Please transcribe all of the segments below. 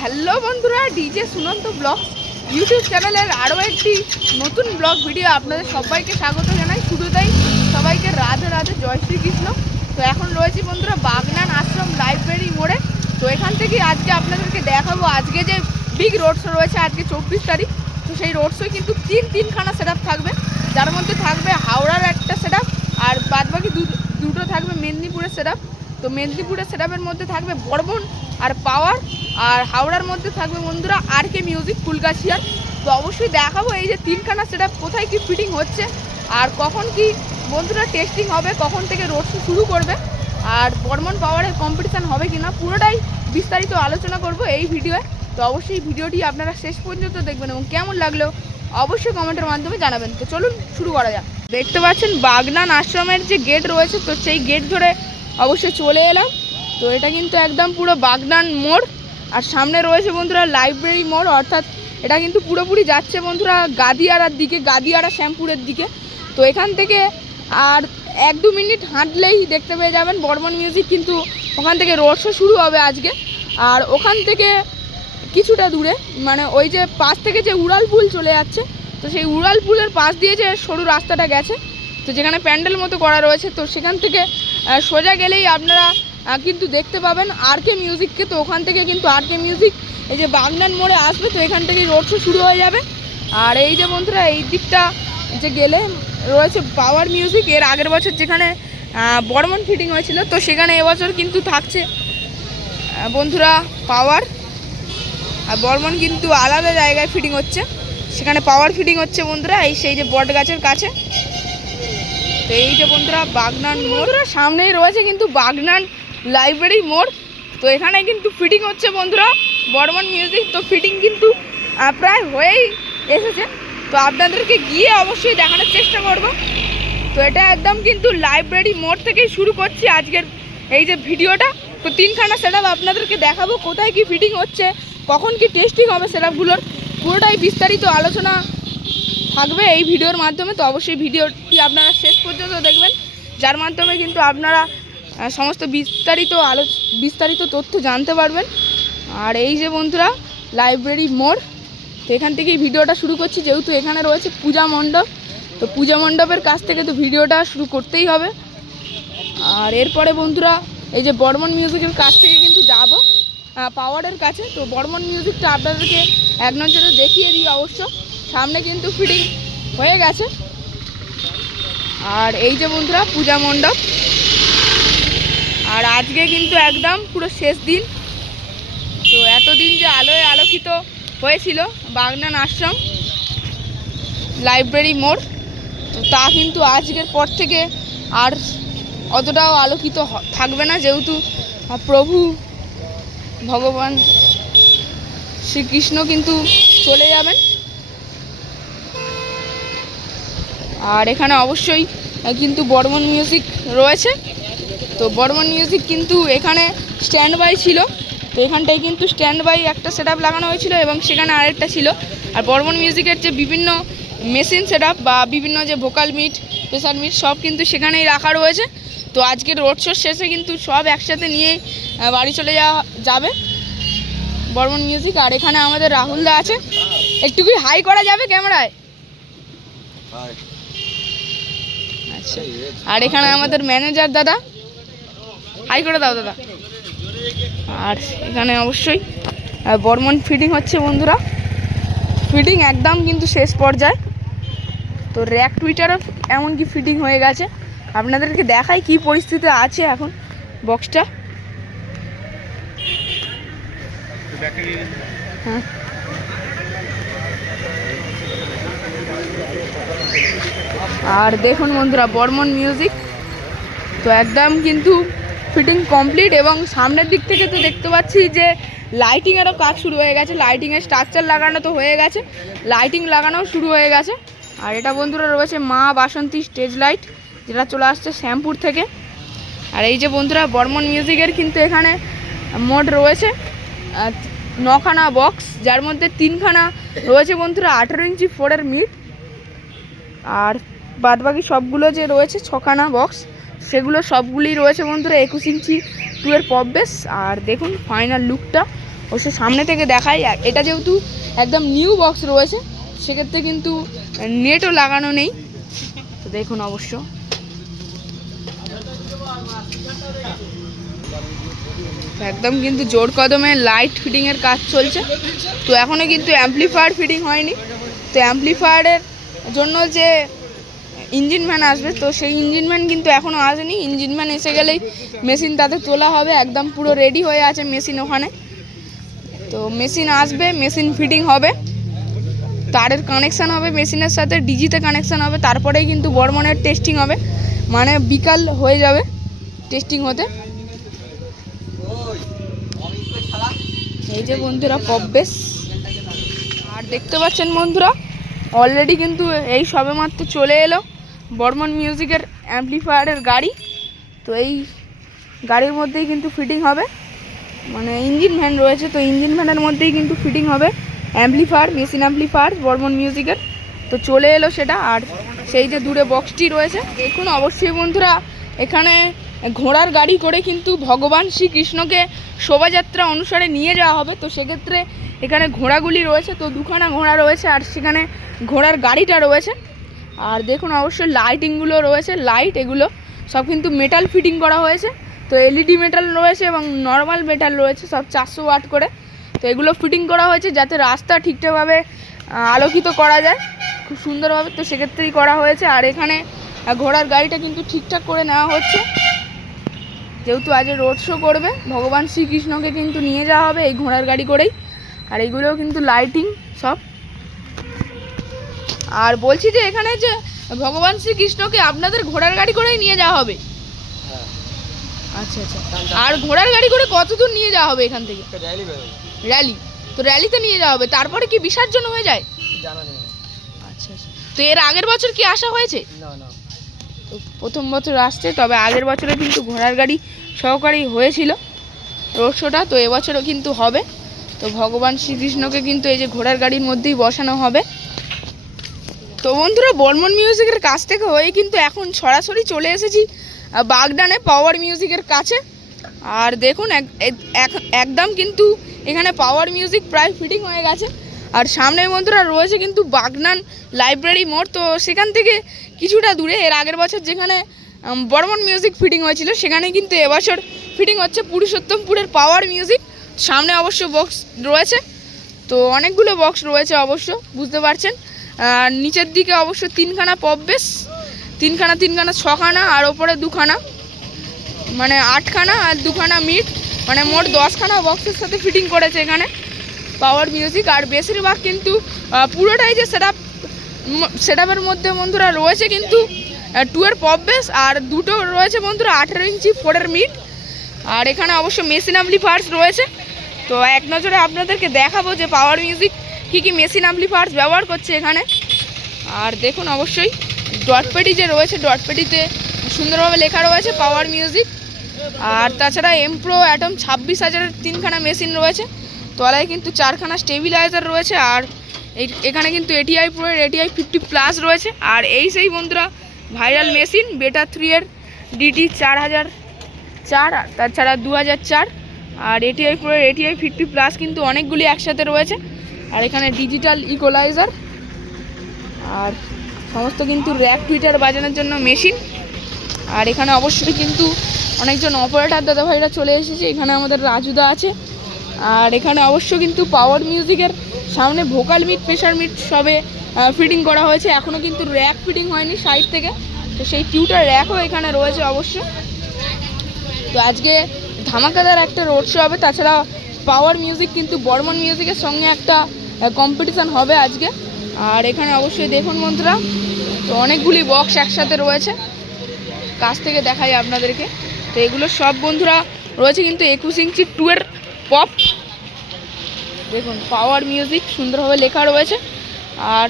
Hello বন্ধুরা, DJ Sunanta blog YouTube চ্যানেলের আরও একটি নতুন ব্লগ ভিডিও আপনাদের সবাইকে স্বাগত জানাই। শুরুতেই সবাইকে রাধে রাধে, জয় শ্রীকৃষ্ণ। তো এখন রয়েছি বন্ধুরা বাগনান আশ্রম লাইব্রেরি মোড়ে। তো এখান থেকে আজকে আপনাদেরকে দেখাবো আজকে যে বিগ রোড শো রয়েছে আজকে চব্বিশ তারিখ। তো সেই রোড শো কিন্তু তিন তিনখানা সেট থাকবে। যার মধ্যে থাকবে হাওড়ার একটা সেট আর বাদবাকি দুটো থাকবে মেদিনীপুরের সেট তো মেদিনীপুরের সেটআপের মধ্যে থাকবে বর্মন আর পাওয়ার আর হাওড়ার মধ্যে থাকবে বন্ধুরা আর কে মিউজিক ফুলগাছিয়ার। তো অবশ্যই দেখাবো এই যে তিনখানা সেটআপ কোথায় কি ফিটিং হচ্ছে আর কখন কি বন্ধুরা টেস্টিং হবে, কখন থেকে রোড শো শুরু করবে আর বর্মন পাওয়ারের কম্পিটিশান হবে কি না পুরোটাই বিস্তারিত আলোচনা করব এই ভিডিওয়ে তো অবশ্যই ভিডিওটি আপনারা শেষ পর্যন্ত দেখবেন এবং কেমন লাগল অবশ্যই কমেন্টের মাধ্যমে জানাবেন। তো চলুন শুরু করা যাক। দেখতে পাচ্ছেন বাগনান আশ্রমের যে গেট রয়েছে, তো সেই গেট ধরে অবশ্যই চলে এলাম। তো এটা কিন্তু একদম পুরো বাগনান মোড়। আর সামনে রয়েছে বন্ধুরা লাইব্রেরি মোড়, অর্থাৎ এটা কিন্তু পুরোপুরি যাচ্ছে বন্ধুরা গাদিয়ারার দিকে, গাদিয়ারা শ্যামপুরের দিকে। তো এখান থেকে আর এক দু মিনিট হাঁটলেই দেখতে পেয়ে যাবেন বর্মন মিউজিক, কিন্তু ওখান থেকে রোড শো শুরু হবে আজকে। আর ওখান থেকে কিছুটা দূরে মানে ওই যে পাশ থেকে যে উড়াল পুল চলে যাচ্ছে, তো সেই উড়াল পুলের পাশ দিয়ে যে সরু রাস্তাটা গেছে, তো যেখানে প্যান্ডেল মতো করা রয়েছে, তো সেখান থেকে সোজা গেলেই আপনারা কিন্তু দেখতে পাবেন আর কে। মিউজিককে তো ওখান থেকে কিন্তু আর কে মিউজিক এই যে বাগনান মোড়ে আসবে, তো এখান থেকেই রোড শো শুরু হয়ে যাবে। আর এই যে বন্ধুরা, এই দিকটা যে গেলে রয়েছে পাওয়ার মিউজিক এর আগের বছর যেখানে বর্মন ফিটিং হয়েছিল, তো সেখানে এবছর কিন্তু থাকছে বন্ধুরা পাওয়ার আর বর্মন কিন্তু আলাদা জায়গায় ফিটিং হচ্ছে। সেখানে পাওয়ার ফিটিং হচ্ছে বন্ধুরা, এই সেই যে বট গাছের কাছে। এই যে বন্ধুরা, বাগনান মোড়। সামনেই রয়েছে কিন্তু বাগনান লাইব্রেরি মোড়। তো এখানে কিন্তু ফিটিং হচ্ছে বন্ধুরা, বর্মন মিউজিক। তো ফিটিং কিন্তু প্রায় হয়েই এসেছে। তো আপনাদেরকে গিয়ে অবশ্যই দেখানোর চেষ্টা করব। তো এটা একদম কিন্তু লাইব্রেরি মোড় থেকেই শুরু করছি আজকের এই যে ভিডিওটা। তো তিনখানা সেট আপনাদেরকে দেখাবো, কোথায় কি ফিটিং হচ্ছে, কখন কি টেস্টিং হবে সেটআপগুলোর পুরোটাই বিস্তারিত আলোচনা থাকবে। এই ভিডিওর মাধ্যমে তো অবশ্যই ভিডিওটি আপনারা শেষ পর্যন্ত দেখবেন। যার মাধ্যমে কিন্তু আপনারা সমস্ত বিস্তারিত আলো, বিস্তারিত তথ্য জানতে পারবেন। আর এই যে বন্ধুরা, লাইব্রেরি মোড় তো এখান থেকেই ভিডিওটা শুরু করছি। যেহেতু এখানে রয়েছে পূজা মণ্ডপ, তো পূজা মণ্ডপের কাছ থেকে তো ভিডিওটা শুরু করতেই হবে। আর এরপরে বন্ধুরা, এই যে বর্মন মিউজিকের কাছ থেকে কিন্তু যাব। পাওয়ারের কাছে। তো বর্মন মিউজিকটা আপনাদেরকে এক নজরে দেখিয়ে দিই অবশ্য। সামনে কিন্তু ফিটিং হয়ে গেছে। আর এই যে বন্ধুরা, পূজা মণ্ডপ। আর আজকে কিন্তু একদম পুরো শেষ দিন। তো এতদিন যে আলোয় আলোকিত হয়েছিল বাগনান আশ্রম লাইব্রেরি মোড়, তো তা কিন্তু আজকের পর থেকে আর অতটাও আলোকিত থাকবে না। যেহেতু প্রভু, ভগবান শ্রীকৃষ্ণ কিন্তু চলে যাবেন। আর এখানে অবশ্যই কিন্তু বর্মন মিউজিক রয়েছে। তো বর্মন মিউজিক কিন্তু এখানে স্ট্যান্ড বাই ছিল। তো এখানটায় কিন্তু স্ট্যান্ড বাই একটা সেট লাগানো হয়েছিল এবং সেখানে আরেকটা ছিল। আর বর্মন মিউজিকের যে বিভিন্ন মেশিন সেট বা বিভিন্ন যে ভোকাল মিট প্রেসার মিট সব কিন্তু সেখানেই রাখা রয়েছে। তো আজকের রোড শোর শেষে কিন্তু সব একসাথে আহ, বাড়ি চলে যাওয়া যাবে বর্মন মিউজিক আর এখানে আমাদের রাহুলদা আছে। একটু কি হাই করা যাবে ক্যামেরায়? আচ্ছা। আর এখানে আমাদের ম্যানেজার দাদা? হাই করে দাও দাদা। আর এখানে অবশ্যই বর্মন ফিটিং হচ্ছে বন্ধুরা। ফিটিং একদম কিন্তু শেষ পর্যায়ে। তো র্যাক টুইটারও এমনকি ফিটিং হয়ে গেছে। আপনাদেরকে দেখাই কি পরিস্থিতি আছে এখন বক্সটা হ্যাঁ। আর দেখুন বন্ধুরা, বর্মন মিউজিক তো একদম কিন্তু ফিটিং কমপ্লিট এবং সামনের দিক থেকে তো দেখতে পাচ্ছি যে লাইটিংয়েরও কাজ শুরু হয়ে গেছে। লাইটিংয়ের স্ট্রাকচার লাগানো তো হয়ে গেছে। লাইটিং লাগানোও শুরু হয়ে গেছে। আর এটা বন্ধুরা রয়েছে মা বাসন্তী স্টেজ লাইট যেটা চলে আসছে শ্যামপুর থেকে। আর এই যে বন্ধুরা, বর্মন মিউজিকের কিন্তু এখানে মোট রয়েছে নখানা বক্স যার মধ্যে তিনখানা রয়েছে বন্ধুরা, আঠেরো ইঞ্চি ফোরের মিট আর বাদবাকি সবগুলো যে রয়েছে, ছখানা বক্স সেগুলো সবগুলোই রয়েছে বন্ধুরা, একুশ ইঞ্চি টু এর পপ বেস আর দেখুন ফাইনাল লুকটা অবশ্য সামনে থেকে দেখাই। এটা যেহেতু একদম নিউ বক্স রয়েছে, সেক্ষেত্রে কিন্তু নেটও লাগানো নেই। তো দেখুন অবশ্য। একদম কিন্তু জোর কদমে লাইট ফিটিংয়ের কাজ চলছে। তো এখনও কিন্তু অ্যাম্পলিফায়ার ফিটিং হয়নি। তো অ্যাম্পলিফায়ারের জন্য যে ইঞ্জিন ম্যান আসবে। তো সেই ইঞ্জিন ম্যান কিন্তু এখনও আসেনি। ইঞ্জিন ম্যান এসে গেলেই মেশিন তাতে তোলা হবে। একদম পুরো রেডি হয়ে আছে মেশিন ওখানে। তো মেশিন আসবে, মেশিন ফিটিং হবে। তারের কানেকশান হবে মেশিনের সাথে, ডিজিতে কানেকশান হবে। তারপরেই কিন্তু বর্মনের টেস্টিং হবে। মানে বিকাল হয়ে যাবে টেস্টিং হতে। এই যে বন্ধুরা পববেশ আর দেখতে পাচ্ছেন বন্ধুরা অলরেডি কিন্তু এই সবেমাত্র চলে এলো। বর্মন মিউজিকের অ্যাম্পলিফায়ারের গাড়ি। তো এই গাড়ির মধ্যেই কিন্তু ফিটিং হবে। মানে ইঞ্জিন ভ্যান রয়েছে, তো ইঞ্জিন ভ্যানের মধ্যেই কিন্তু ফিটিং হবে। অ্যাম্পলিফায়ার মেশিন অ্যাম্পলিফায়ার বর্মন মিউজিকের। তো চলে এলো সেটা, আর সেই যে দূরে বক্সটি রয়েছে, দেখুন অবশ্যই বন্ধুরা, এখানে ঘোড়ার গাড়ি করে কিন্তু ভগবান শ্রীকৃষ্ণকে শোভাযাত্রা অনুসারে নিয়ে যাওয়া হবে। তো সেক্ষেত্রে এখানে ঘোড়াগুলি রয়েছে, তো দুখানা ঘোড়া রয়েছে, আর সেখানে ঘোড়ার গাড়িটা রয়েছে। আর দেখুন অবশ্যই লাইটিংগুলো রয়েছে লাইট এগুলো সব কিন্তু মেটাল ফিটিং করা হয়েছে। তো এলইডি মেটাল রয়েছে এবং নর্মাল মেটাল রয়েছে, সব চারশো ওয়াট করে। তো এগুলো ফিটিং করা হয়েছে যাতে রাস্তা ঠিকঠাকভাবে আলোকিত করা যায়। খুব সুন্দরভাবে তো সেক্ষেত্রেই করা হয়েছে। আর এখানে ঘোড়ার গাড়িটা কিন্তু ঠিকঠাক করে নেওয়া হচ্ছে। যেহেতু আজ রোড শো করবে, ভগবান শ্রীকৃষ্ণকে কিন্তু নিয়ে যাওয়া হবে এই ঘোড়ার গাড়ি করেই। আর এইগুলোও কিন্তু লাইটিং সব। আর বলছি যে এখানে যে ভগবান শ্রীকৃষ্ণকে আপনাদের ঘোড়ার গাড়ি করেই নিয়ে যাওয়া হবে। আচ্ছা আচ্ছা। আর ঘোড়ার গাড়ি করে কত দূর নিয়ে যাওয়া হবে এখান থেকে? র্যালি র্যালি তো র্যালিতে নিয়ে যাওয়া হবে। তারপরে কি বিসর্জন হয়ে যায়? জানা আচ্ছা আচ্ছা। তো এর আগের বছর কি আসা হয়েছে? তো প্রথম বছর আসছে তবে আগের বছরে কিন্তু ঘোড়ার গাড়ি সহকারী হয়েছিল রোড শোটা তো এবছরও কিন্তু হবে। তো ভগবান শ্রীকৃষ্ণকে কিন্তু এই যে ঘোড়ার গাড়ির মধ্যেই বসানো হবে। তো বন্ধুরা বর্মন মিউজিকের কাছ থেকে হয়ে কিন্তু এখন সরাসরি চলে এসেছি বাগডানে পাওয়ার মিউজিকের কাছে। আর দেখুন, এক- এক- এক- একদম কিন্তু এখানে পাওয়ার মিউজিক প্রায় ফিটিং হয়ে গেছে। আর সামনে বন্ধুরা রয়েছে কিন্তু বাগনান লাইব্রেরি মোড়। তো সেখান থেকে কিছুটা দূরে, এর আগের বছর যেখানে বর্মন মিউজিক ফিটিং হয়েছিল, সেখানে কিন্তু এবছর ফিটিং হচ্ছে পুরুষোত্তমপুরের পাওয়ার মিউজিক সামনে অবশ্য বক্স রয়েছে। তো অনেকগুলো বক্স রয়েছে অবশ্য, বুঝতে পারছেন? আর নিচের দিকে অবশ্য তিনখানা পপ বেস, তিনখানা তিনখানা ছখানা আর ওপরে দুখানা। মানে আটখানা আর দুখানা মিট মানে মোট দশখানা বক্সের সাথে ফিটিং করেছে এখানে পাওয়ার মিউজিক। আর বেশিরভাগ কিন্তু পুরোটাই যে সেট আপ সেট আপের মধ্যে বন্ধুরা রয়েছে কিন্তু টুয়ের পপ বেস আর দুটো রয়েছে বন্ধুরা আঠেরো ইঞ্চি ফোরের মিট। আর এখানে অবশ্য মেশিন অ্যাম্পলিফায়ার্স রয়েছে। তো এক নজরে আপনাদেরকে দেখাবো যে পাওয়ার মিউজিক কী কী মেশিন অ্যাম্পলিফায়ার্স ব্যবহার করছে এখানে? আর দেখুন অবশ্যই ডটপেটি যে রয়েছে ডটপেটিতে সুন্দরভাবে লেখা রয়েছে পাওয়ার মিউজিক আর তাছাড়া এমপ্রো অ্যাটম ছাব্বিশ হাজারের তিনখানা মেশিন রয়েছে। তলায় কিন্তু চারখানা স্টেবিলাইজার রয়েছে আর এখানে কিন্তু এটিআই প্রোয়ের এটিআই ফিফটি প্লাস রয়েছে। আর এই সেই বন্ধুরা ভাইরাল মেশিন বেটা থ্রি এর ডিটি চার হাজার চার তাছাড়া দু হাজার চার। আর এটিআই প্রোয়ের এটিআই ফিফটি প্লাস কিন্তু অনেকগুলি একসাথে রয়েছে। আর এখানে ডিজিটাল ইকোলাইজার আর সমস্ত কিন্তু র্যাক টুইটার বাজানোর জন্য মেশিন আর এখানে অবশ্যই কিন্তু অনেকজন অপারেটার দাদা ভাইরা চলে এসেছে। এখানে আমাদের রাজুদা আছে। আর এখানে অবশ্য কিন্তু পাওয়ার মিউজিকের সামনে ভোকাল মিট প্রেশার মিট সবে ফিটিং করা হয়েছে। এখনও কিন্তু র্যাক ফিটিং হয়নি সাইড থেকে। তো সেই টিউটার র্যাকও এখানে রয়েছে অবশ্য তো আজকে ধামাকাদার একটা রোড শো হবে। তাছাড়া পাওয়ার মিউজিক কিন্তু বর্মন মিউজিকের সঙ্গে একটা কম্পিটিশান হবে আজকে। আর এখানে অবশ্যই দেখুন বন্ধুরা, তো অনেকগুলি বক্স একসাথে রয়েছে। কাছ থেকে দেখাই আপনাদেরকে। তো এগুলো সব বন্ধুরা রয়েছে কিন্তু একুশ ইঞ্চি টুয়ের পপ দেখুন পাওয়ার মিউজিক সুন্দরভাবে লেখা রয়েছে। আর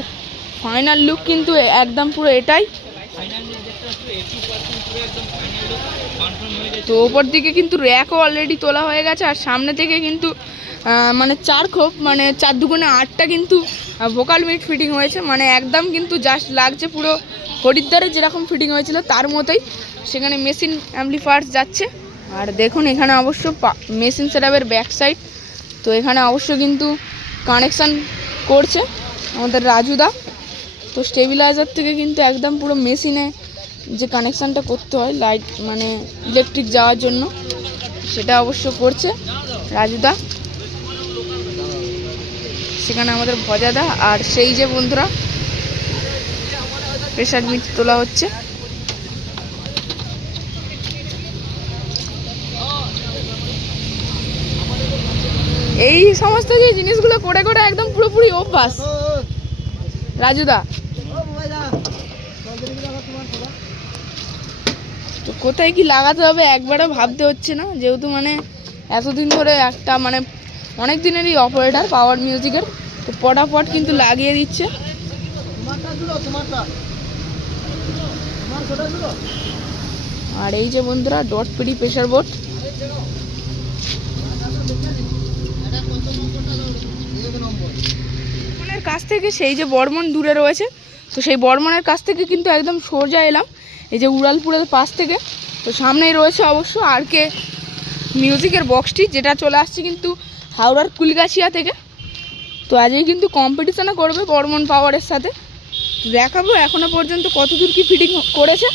ফাইনাল লুক কিন্তু একদম পুরো এটাই। তো ওপর দিকে কিন্তু র্যাকও অলরেডি তোলা হয়ে গেছে, আর সামনে থেকে কিন্তু মানে চার খোপ মানে চার দুগুণে আটটা কিন্তু ভোকাল মিট ফিটিং হয়েছে। মানে একদম কিন্তু জাস্ট লাগছে পুরো হরিদ্বারে যেরকম ফিটিং হয়েছিল তার মতোই। সেখানে মেশিন অ্যাম্পলিফায়ার্স যাচ্ছে। আর দেখুন, এখানে অবশ্য মেশিন সেটআপের ব্যাক সাইড তো এখানে অবশ্য কিন্তু কানেকশান করছে আমাদের রাজুদা তো স্টেবিলাইজার থেকে কিন্তু একদম পুরো মেশিনে যে কানেকশানটা করতে হয় লাইট মানে ইলেকট্রিক যাওয়ার জন্য, সেটা অবশ্য করছে রাজুদা সেখানে আমাদের ভজাদা আর সেই যে বন্ধুরা, প্রেশার মিট তোলা হচ্ছে। এই সমস্ত যে জিনিসগুলো করে করে একদম পুরোপুরি অভ্যাস। রাজুদা তো কোথায় কি লাগাতে হবে একবারও ভাবতে হচ্ছে না, যেহেতু মানে এতদিন ধরে একটা মানে অনেক দিনেরই অপারেটার পাওয়ার মিউজিকের তো পটাপট কিন্তু লাগিয়ে দিচ্ছে। আর এই যে বন্ধুরা, ডট পিডি প্রেশার বোর্ড কাছ থেকে সেই যে বর্মন দূরে রয়েছে, তো সেই বর্মনের কাছ থেকে কিন্তু একদম সোজা এলাম। এই যে উড়ালপুরের পাশ থেকে। তো সামনেই রয়েছে অবশ্য আর কে মিউজিকের বক্সটি যেটা চলে আসছে কিন্তু হাওড়ার কুলগাছিয়া থেকে। তো আজকে কিন্তু কম্পিটিশনে করবে বর্মন পাওয়ারের সাথে। দেখাবো এখনও পর্যন্ত কতদূর কি ফিটিং করেছে।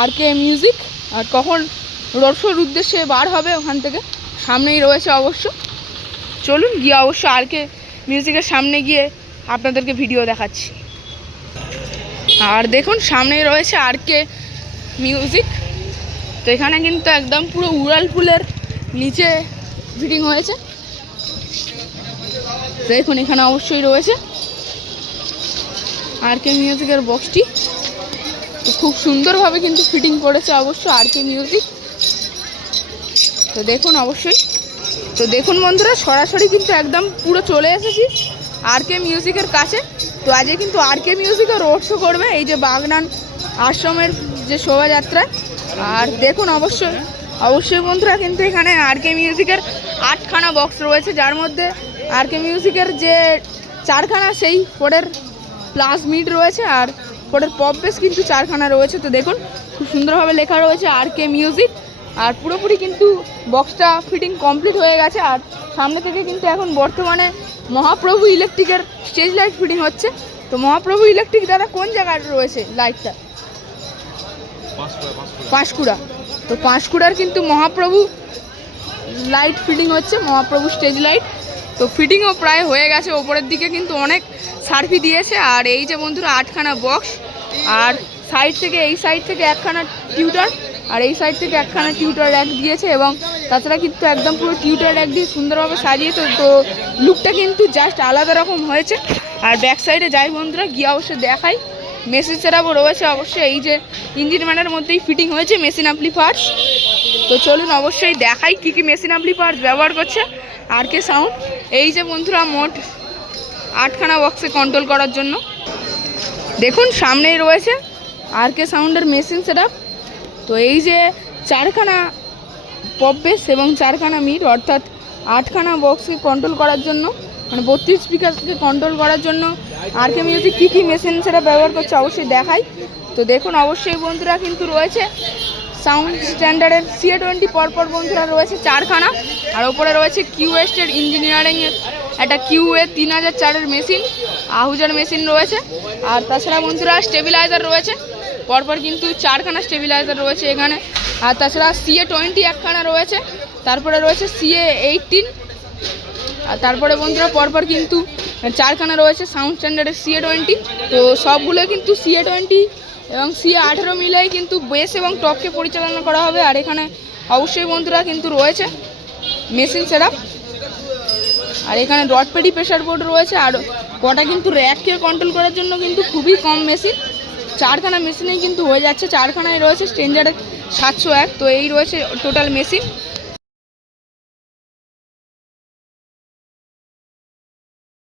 আর কে মিউজিক আর কখন রোডশোর উদ্দেশ্যে বার হবে ওখান থেকে। সামনেই রয়েছে অবশ্য। চলুন গিয়ে অবশ্য আর কে মিউজিকের সামনে গিয়ে আপনাদেরকে ভিডিও দেখাচ্ছি। আর দেখুন, সামনেই রয়েছে আর কে মিউজিক তো এখানে কিন্তু একদম পুরো উড়ালপুলের নিচে ফিটিং হয়েছে। দেখুন এখানে অবশ্যই রয়েছে আর কে মিউজিকের বক্সটি খুব সুন্দরভাবে কিন্তু ফিটিং করেছে অবশ্য আর কে মিউজিক তো দেখুন অবশ্যই। তো দেখুন বন্ধুরা, সরাসরি কিন্তু একদম পুরো চলে এসেছি আর কে মিউজিকের কাছে। তো আজকে কিন্তু আর কে মিউজিকও রোড শো করবে এই যে বাগনান আশ্রমের যে শোভাযাত্রা। আর দেখুন অবশ্যই অবশ্যই বন্ধুরা কিন্তু এখানে আর কে মিউজিকের আটখানা বক্স রয়েছে যার মধ্যে আর কে মিউজিকের যে চারখানা সেই ফোর্ডের প্লাস মিড রয়েছে আর ফোর্ডের পপ বেস কিন্তু চারখানা রয়েছে। তো দেখুন খুব সুন্দরভাবে লেখা রয়েছে আর কে মিউজিক আর পুরোপুরি কিন্তু বক্সটা ফিটিং কমপ্লিট হয়ে গেছে। আর সামনে থেকে কিন্তু এখন বর্তমানে মহাপ্রভু ইলেকট্রিকের স্টেজ লাইট ফিটিং হচ্ছে। তো মহাপ্রভু ইলেকট্রিক দাদা কোন জায়গায় রয়েছে লাইটটা পাঁশকুড়া। তো পাঁশকুড়ার কিন্তু মহাপ্রভু লাইট ফিটিং হচ্ছে, মহাপ্রভু স্টেজ লাইট তো ফিটিংও প্রায় হয়ে গেছে, ওপরের দিকে কিন্তু অনেক সার্ভি দিয়েছে। আর এই যে বন্ধুরা, আটখানা বক্স আর সাইড থেকে, এই সাইড থেকে একখানা টিউটার আর এই সাইড থেকে একখানা টিউটার র্যাক দিয়েছে এবং তাছাড়া কিন্তু একদম পুরো টিউটার র্যাক দিয়ে সুন্দরভাবে সাজিয়ে তো লুকটা কিন্তু জাস্ট আলাদা রকম হয়েছে। আর ব্যাক সাইডে যাই বন্ধুরা, গিয়ে অবশ্যই দেখাই। মেশিন সেরাপও রয়েছে অবশ্যই, এই যে ইঞ্জিন ম্যানের মধ্যেই ফিটিং হয়েছে মেশিন অ্যাম্পলি পার্টস তো চলুন অবশ্যই দেখাই কী কী মেশিন অ্যাম্পলি পার্টস ব্যবহার করছে আর কে সাউন্ড। এই যে বন্ধুরা, মোট আটখানা বক্সে কন্ট্রোল করার জন্য। দেখুন, সামনেই রয়েছে আর কে সাউন্ডের মেশিন সেটআপ তো এই যে চারখানা পপ বেস এবং চারখানা মিট অর্থাৎ আটখানা বক্সকে কন্ট্রোল করার জন্য মানে বত্রিশ স্পিকারকে কন্ট্রোল করার জন্য আর কে মিউজিক কী কী মেশিন সেটা ব্যবহার করছে অবশ্যই দেখাই। তো দেখুন, অবশ্যই বন্ধুরা কিন্তু রয়েছে সাউন্ড স্ট্যান্ডার্ডের সিএ টোয়েন্টি পরপর বন্ধুরা রয়েছে চারখানা। আর ওপরে রয়েছে কিউ এস্টের ইঞ্জিনিয়ারিংয়ের একটা কিউ এ তিন হাজার চারের মেশিন আহুজার মেশিন রয়েছে। আর তাছাড়া বন্ধুরা স্টেবিলাইজার রয়েছে। পরপর কিন্তু চারখানা স্টেবিলাইজার রয়েছে এখানে। আর তাছাড়া সিএ টোয়েন্টি একখানা রয়েছে। তারপরে রয়েছে সিএ এইটিন আর তারপরে বন্ধুরা পরপর কিন্তু চারখানা রয়েছে সাউন্ড স্ট্যান্ডার্ডের সিএ টোয়েন্টি তো সবগুলো কিন্তু সিএ টোয়েন্টি এবং সি আঠেরো মিলেই কিন্তু বেস এবং টপকে পরিচালনা করা হবে। আর এখানে অবশ্যই বন্ধুরা কিন্তু রয়েছে মেশিন সেটআপ আর এখানে ডট পেডি প্রেশার বোর্ড রয়েছে। আর কটা কিন্তু র্যাককে কন্ট্রোল করার জন্য কিন্তু খুবই কম মেশিন। চারখানা মেশিনেই কিন্তু হয়ে যাচ্ছে। চারখানায় রয়েছে স্ট্রেঞ্জারের সাতশো এক। তো এই রয়েছে টোটাল মেশিন